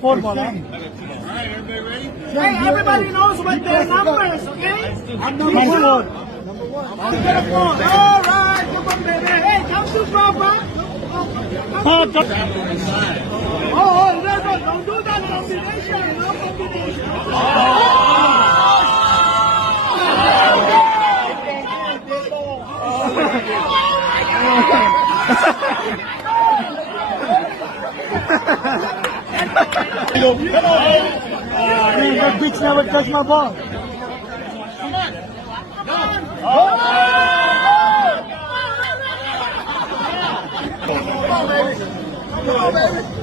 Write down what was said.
4 ball. Hey, everybody knows what their numbers, okay? I'm number 1. All right, come on, baby. Hey, come to Papa. Oh, no, don't do that combination. No combination. Man, that bitch never touched my ball. Come on, baby.